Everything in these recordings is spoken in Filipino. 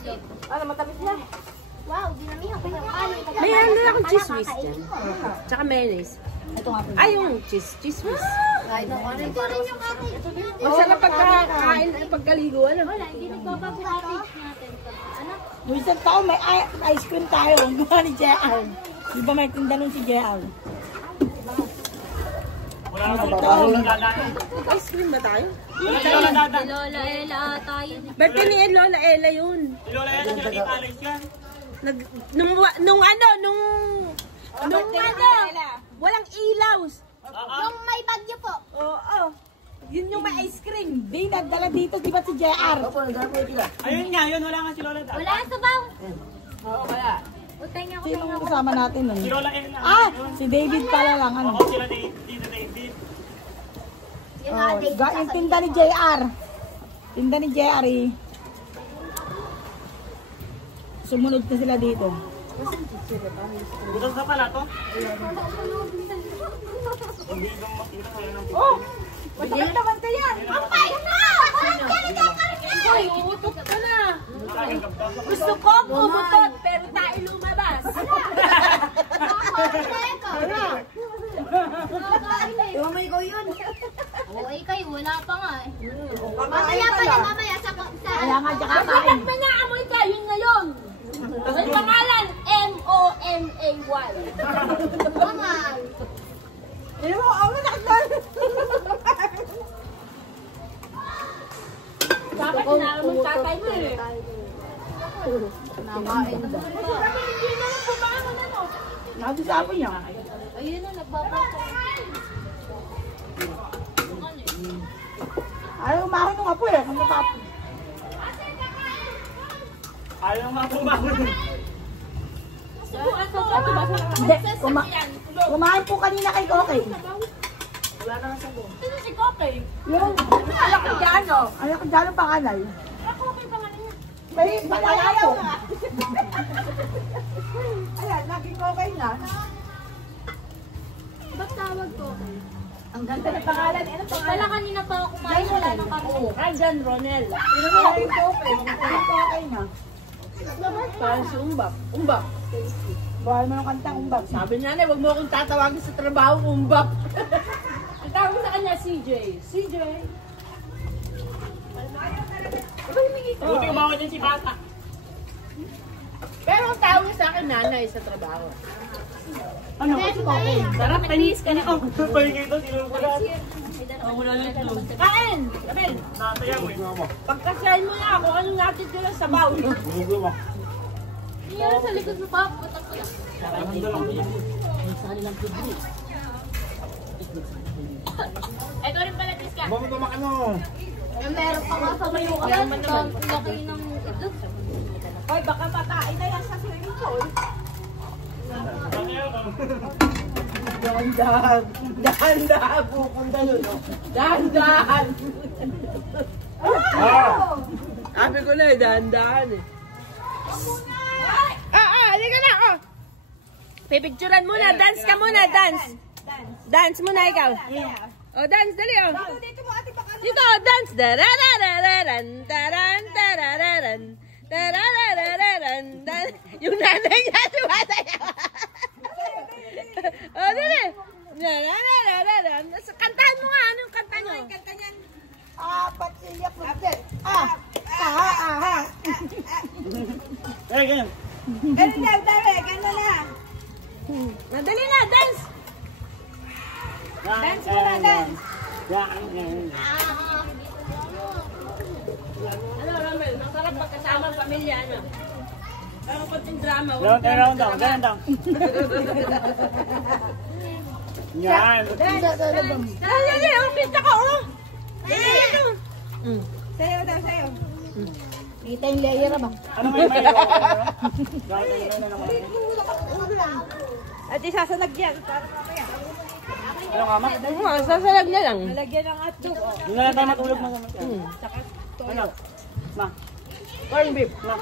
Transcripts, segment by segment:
Ano, matamis na. Wow, dinamihan ko yung kanin. May ano akong cheese whiz dyan. Tsaka mayonnaise. Ito nga po. Ay, yung cheese whiz. Ito rin yung kanin. Masarap pagkakain, pagkaligo, ano? Wala, hindi nagbababuhatin natin. Ano? Yung isang taon may ice cream tayo. Gawa ni JR. Di ba may tinda nun si JR? Ice cream ba tayo? Si Lola Ella tayo. Birthday ni Lola Ella yun. Nung walang ilaws. Yung may bagyo po. Oo. Yun yung may ice cream. Di, nagdala dito, di ba si JR? Ayun nga, yun. Wala nga si Lola. Wala sa baw. Oo, wala. Utay nga ko. Sinong kasama natin nun? Si Lola Ella. Ah, si David pala lang. Ano? Oo, sila Dito David. Yung ating Yung tinda ni JR. Tinda ni JR eh. Sumunod na sila dito. Butas na pala to. Oh! Masakit naman ka yan! Ang payo na! Walang ganito ka rin yan! Hoy, umutot ka na! Gusto ko umutot, pero tayo lumabas. Umay ko yun. Oo, kayo, wala pa nga eh. Mamaya pala, mamaya sa... Kaya nga dyan kakain. Bakit ba naamoy ka? Yun ngayon. May pangalan, M-O-M-A-Y. Mamay. Ano mo, ako nakakal. Bakit sinara mo tatay mo eh? Nakain daw. Hindi na lang bumangon ano. Nakasabi niya. Ayun na, nagbabasa. Ayaw umahon ng apo eh. Kung natapos. Ayaw nga pumakot. Subukan sa ito ba? Hindi, kumain po kanina kay Kokey. Wala na sa buong. Sino si Kokey? Yung Alak ko dyan o. alam ko dyan ang panganay. Kokey pa nga niya. May malaya po. Ayan, lagi Kokey na. Ba't tawag ko? Ang ganda ng pangalan. Ano Wala kanina pa ako kumain, wala nang kami. Andyan, Ronel. Sino mo yung Kokey? Yung Kokey na. Parang si Umbak. Umbak. Bawal mo ng kantang umbak. Sabi niya na, huwag mo akong tatawagin sa trabaho, Umbak. Ang tawag sa kanya, CJ. CJ. Buti umawad yan si Bata. Pero ang tawag niya sa akin, nanay sa trabaho. Ano? Si Kokey. Sarap, panis ka na. Oh, paligay ito. Sino mo lang? Wala lang ito. Kain! Kapil! Nasayaw eh. Pagkasahin mo na kung anong natin ko lang sa baon. Hindi yan sa likod mo pa. Butak ko lang. Ito rin pala, Tiska. Bakit tumak ano? Meron pa nga sa mayo ka lang. Laki ng itlog. Hoy, baka patain na yan sa swimming pool. Dahan-dahan. Dahan-dahan po kung dalo. Dahan-dahan. Sabi ko na eh, dahan-dahan eh. Halika na, oh. Pipicturan muna, dance ka muna, dance. Dance muna ikaw. Oh, dance, dali, oh. Dito, dance. Dararararan, taran, tarararan. Tararararan, yung nanay niya, sumasayaw. Oh, dali. Dararararan. Kantahan mo nga, anong kanta nyo? Kanta niyan. Apat siya po. Aha. Eh, ganyan. Nadali na, dance. Dance mo na, dance. Ano, Ramel? Masarap pagkasama ang pamilya, ano? Pero konting drama. Round down. Ganyan down. Yan. Dali, oh, pista ka, oh. Sayo daw, sayo. Kita yung layer ba? Ano may At isasanag yan. Ano nga, ma? Sasanag na lang. Hindi na lang tayo matulog na. Ano? Ma? Corn beef. Ma?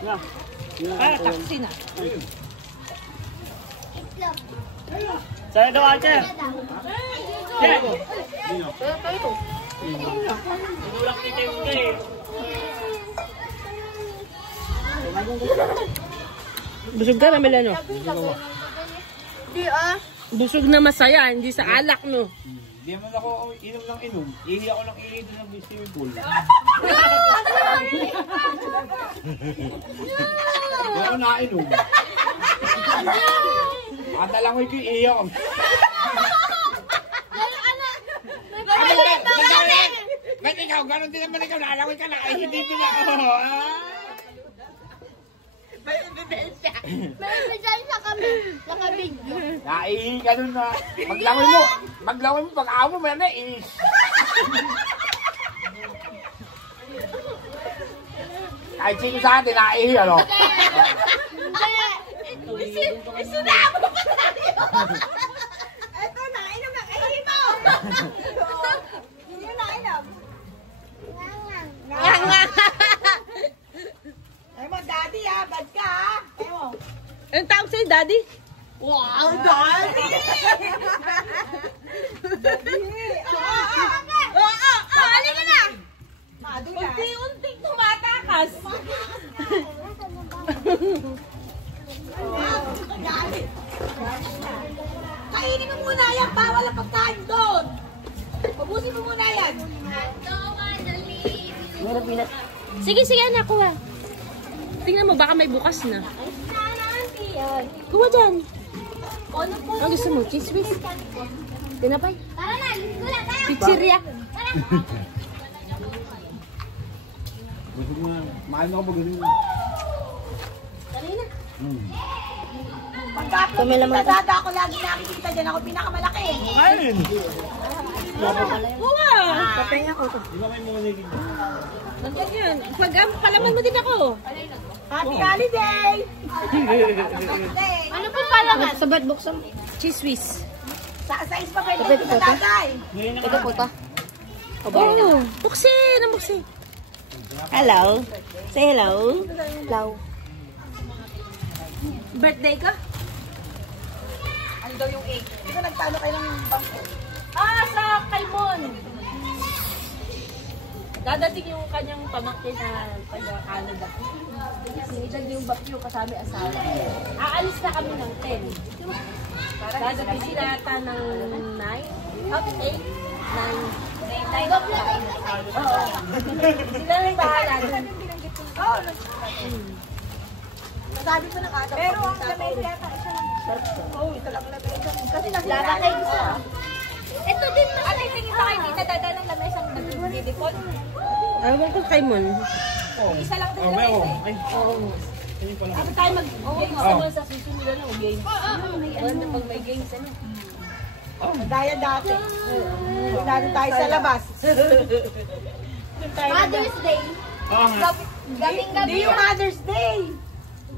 Ma? Taxi na. Sa'yo daw, ate. Check! Tinulak ni Tim Kay. Busog ka naman ano? Di ah. Busog na masaya, hindi sa alak no. Hindi naman ako inom ng inom. Ihi ako ng ihi doon ng swimming pool. Hindi ako nainom. Matalangoy ko yung ihi ako. Ba't ikaw? Ganon din naman ikaw. Naalangoy ka na. Ay, hindi din ako. May ebidensya sa kabidyo. Naihi ka dun na. Maglangoy mo. Pag-aamo mo yan na is. Kahit sino sa atin, naihi ano? Isinabo pa tayo! Ito na, inom na kahihi mo! Hindi na inom. Ay mo, daddy ah, bad ka ah. Ay mo. Anong tawag sa'yo, daddy? Wow, daddy! Oo, halika na! Madulas. Unti-unting tumatakas. Kainin mo muna yan, bawal ang pagkain doon. Pabusin mo muna yan. Sige, anak, kuha. Tingnan mo, baka may bukas na. Kuha dyan. Ang gusto mo? Cheese whiz? Tinapay? Tara na, wala tayo! Pizzeria? Gusto mo na. Mahal na ako pag gusto mo. Pagkapagdada ako lagi nakikita dyan, ako pinakamalaki. Kain! Kuha! Papahinga ko to. Di ba kayo muna naging? Nandiyan yan. Palaman mo din ako. Happy holiday! Ano po palaman? Sa bad box mo. Cheese whiz. Sa size pa pwede ito sa tatay. Ito po to. Oh, buksin! Ang buksin. Hello. Say hello. Hello. Birthday ka? Ano daw yung egg? Ito nagtalo kayo ng bangko. Sa Kaimon. Dadating yung kanyang pamangkin na taga-Canada. Sinigdag yung bakyo kasama asawa. Aalis na kami ng 10. Dadating sila ata ng 9? 8? 9? Oo. Sila na yung bahala doon. Oo. Nasabi ko na kada. Pero ang lamay yata isa lang. Oo, ito lang lamay isa. Kasi naglala kayo isa. Ito din na. Ano yung tingin sa kayo? Dito dada ng lamay isang nag-didipon. Ewan ko Kaimon. Isa lang din Oh, lamay may isa. Ay, Ako tayo mag-games naman sa susunod na game. Ano pag may games ano? Madaya dati. Lalo tayo sa labas. Mother's Day. Oo nga. Gabing-gabi. Hindi yung Mother's Day.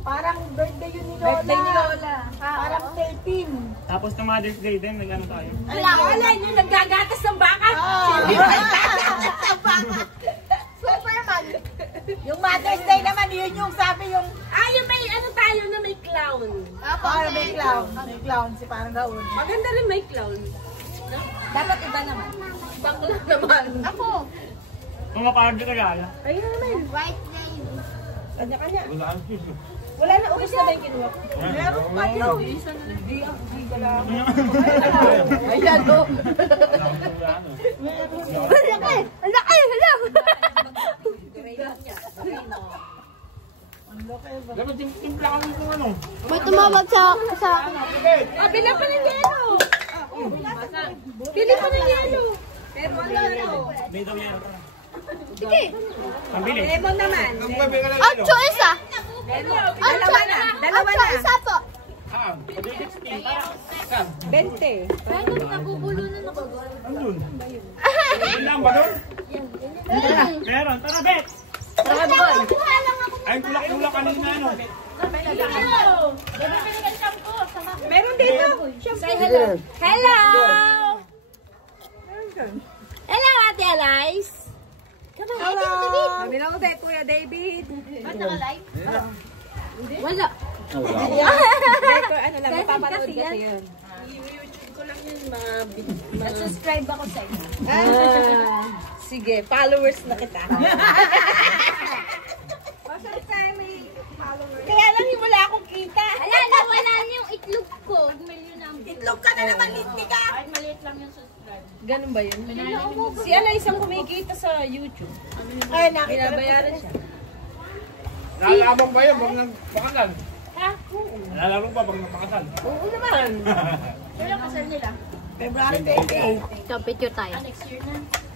Parang birthday yun ni Lola. Birthday ni Lola. Parang 13. Tapos na Mother's Day din, nag-ano tayo. Wala, yung naggagatas ng baka. Superman. Yung Mother's Day naman, yun yung sabi yung... Yung may ano tayo na may clown. Parang may clown. May clown, si parang gaon. Maganda rin may clown. Dapat iba naman. Bakla naman. Ako. Pumapagod ka gala. Ayun naman. White Day. Kanya-kanya. Wala ang fish. Wala na, ubos na ba yung kinuha ko? Meron pa yun. Ayan o. Ang laki! Hala! Dapat timpla kami kung ano. May tumawag sa Bila pa ng yelo! Bili pa ng yelo! Pero ano? May daw yan. Sige. Pambili. Lemon naman. Ang gabi ka lang Ocho isa. Dalawa na. Dalawa Ocho na. isa po. Pwede 16. Saan? 20. Bakit nabubulo na ako? Andun. Andun lang ba doon? Meron. Tara, Bet! Tara, boy. Ay, kulak-kulak kanina ano. Meron dito. Say hello. Hello! Hello, Ate Alice. Come on, Ate David. Sabi na ko tayo, Kuya David. Ba't naka-live? Wala. Ito, ano lang, mapapanood kasi yun. YouTube ko lang yun, mga... Subscribe ako sa inyo. Sige, followers na kita. Kaya lang yung wala akong kita. Ala, nawala niya yung itlog ko. Million ang Itlog ka na naman, linti ka. Ganun ba yun? Si Ala isang kumikita sa YouTube. Ay, nakita. Binabayaran siya. Nalalaman ba yun? Bang nagpakasal? Ha? Nalalaman ba bang nagpakasal? Oo naman. February 28. So, picture tayo.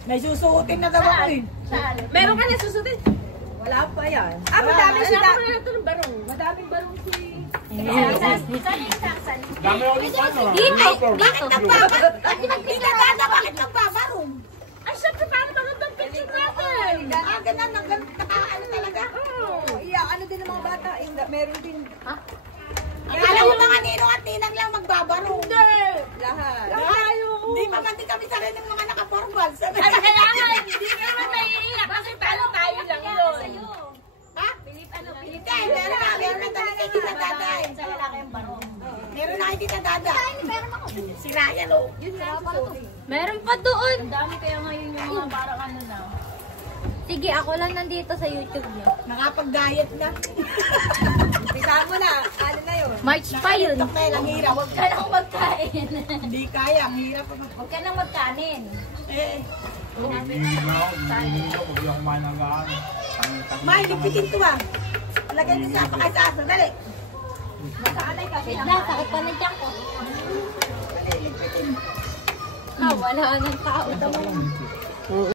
May susuotin na daw ako eh. Meron ka na susutin? Wala pa yan. Ah, madami si Dami. Wala ng barong. Madaming barong si... Dami ako yung ano. Bakit nagdadada? Bakit nagbabarong? Ay, syempre, paano magandang picture natin? Ah, ganun, nakaano talaga? Ano din ng mga bata, meron din. Alam mo mga ninong at ninang lang magbabarong. Lahat. Hindi pa man din kami sa rin ng mga naka-formal. Ay, kaya nga, hindi ka naman naiiyak kasi tayo lang yun. Ha? Meron na talaga yung tita daday. Meron na kayo tita daday. Si Ryan, oh. Meron pa doon. Ang dami kaya ngayon yung mga parang ano na. Sige, ako lang nandito sa YouTube niyo. Nakapag-diet na. Pisahan mo na. Ano na yun? March pa yun. TikTok na yun, ang hirap. Huwag ka nang magkain. Hindi kaya, ang hirap. Huwag ka nang magkanin. Eh, Hindi ako kumain ng gaan. May, lipitin to ah. Lagay niyo sa pakasasa, dali. Wait na, sakit pa na dyan ko. Wala ng tao.